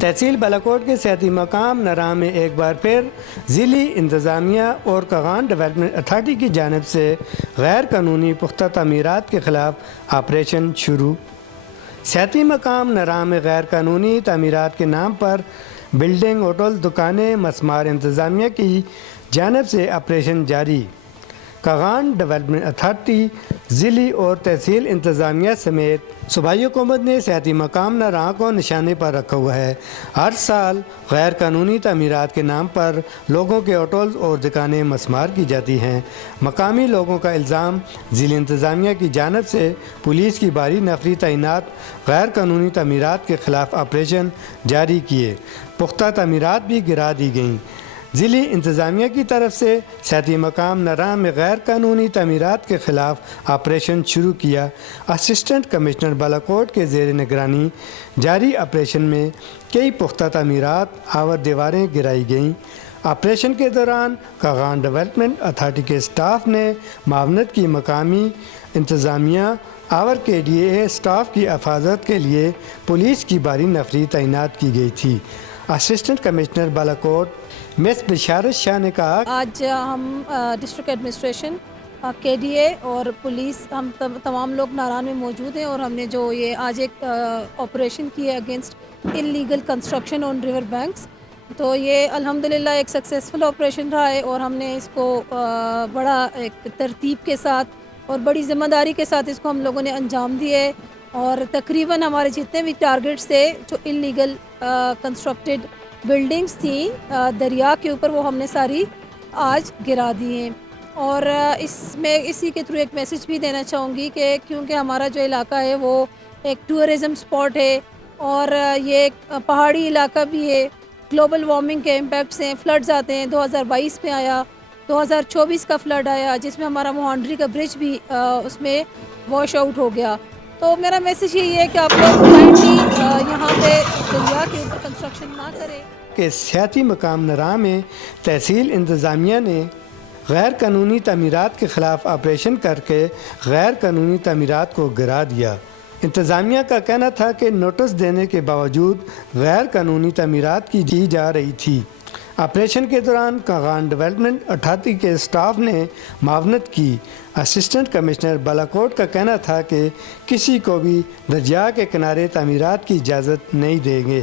تحصیل بالاکوٹ کے سیاحتی مقام نراں میں ایک بار پھر ضلعی انتظامیہ اور کاغان ڈیولپمنٹ اتھارٹی کی جانب سے غیر قانونی پختہ تعمیرات کے خلاف آپریشن شروع۔ سیاحتی مقام نراں میں غیر قانونی تعمیرات کے نام پر بلڈنگ، ہوٹل، دکانیں، مسمار انتظامیہ کی جانب سے آپریشن جاری۔ کاغان ڈیولپمنٹ اتھارٹی، ضلعی اور تحصیل انتظامیہ سمیت صوبائی حکومت نے سیاحتی مقام نراں کو نشانے پر رکھا ہوا ہے۔ ہر سال غیر قانونی تعمیرات کے نام پر لوگوں کے ہوٹلز اور دکانیں مسمار کی جاتی ہیں۔ مقامی لوگوں کا الزام ضلعی انتظامیہ کی جانب سے پولیس کی بھاری نفری تعینات غیر قانونی تعمیرات کے خلاف آپریشن جاری کیے، پختہ تعمیرات بھی گرا دی گئیں۔ ضلعی انتظامیہ کی طرف سے سیاحتی مقام نراں میں غیر قانونی تعمیرات کے خلاف آپریشن شروع کیا۔ اسسٹنٹ کمشنر بالاکوٹ کے زیر نگرانی جاری آپریشن میں کئی پختہ تعمیرات آور دیواریں گرائی گئیں۔ آپریشن کے دوران کاغان ڈیولپمنٹ اتھارٹی کے اسٹاف نے معاونت کی۔ مقامی انتظامیہ آور کے DAA اسٹاف کی حفاظت کے لیے پولیس کی بھاری نفری تعینات کی گئی تھی۔ اسسٹنٹ کمشنر بالاکوٹ مس بشارت شاہ نے کہا، آج ہم ڈسٹرکٹ ایڈمنسٹریشن KDA اور پولیس ہم تمام لوگ ناران میں موجود ہیں، اور ہم نے جو یہ آج ایک آپریشن کی ہے اگینسٹ انلیگل کنسٹرکشن آن ریور بینکس، تو یہ الحمدللہ ایک سکسیزفل آپریشن رہا ہے، اور ہم نے اس کو بڑا ایک ترتیب کے ساتھ اور بڑی ذمہ داری کے ساتھ اس کو ہم لوگوں نے انجام دیے، اور تقریباً ہمارے جتنے بھی ٹارگٹس تھے جو انلیگل کنسٹرکٹیڈ بلڈنگز تھیں دریا کے اوپر، وہ ہم نے ساری آج گرا دی ہیں۔ اور اس میں اسی کے تھرو ایک میسج بھی دینا چاہوں گی کہ کیونکہ ہمارا جو علاقہ ہے وہ ایک ٹورزم سپاٹ ہے، اور یہ ایک پہاڑی علاقہ بھی ہے، گلوبل وارمنگ کے امپیکٹس ہیں، فلڈز آتے ہیں۔ 2022 میں آیا، 2024 کا فلڈ آیا جس میں ہمارا موہانڈری کا برج بھی اس میں واش آؤٹ ہو گیا۔ تو میرا میسج یہی ہے کہ آپ لوگ کائنڈلی یہاں پہ دریا کے اوپر کنسٹرکشن نہ کریں۔ کہ سیاحتی مقام نراں میں تحصیل انتظامیہ نے غیر قانونی تعمیرات کے خلاف آپریشن کر کے غیر قانونی تعمیرات کو گرا دیا۔ انتظامیہ کا کہنا تھا کہ نوٹس دینے کے باوجود غیر قانونی تعمیرات کی جا رہی تھی۔ آپریشن کے دوران کاغان ڈیولپمنٹ اتھارٹی کے اسٹاف نے معاونت کی۔ اسسٹنٹ کمشنر بالاکوٹ کا کہنا تھا کہ کسی کو بھی دریا کے کنارے تعمیرات کی اجازت نہیں دیں گے۔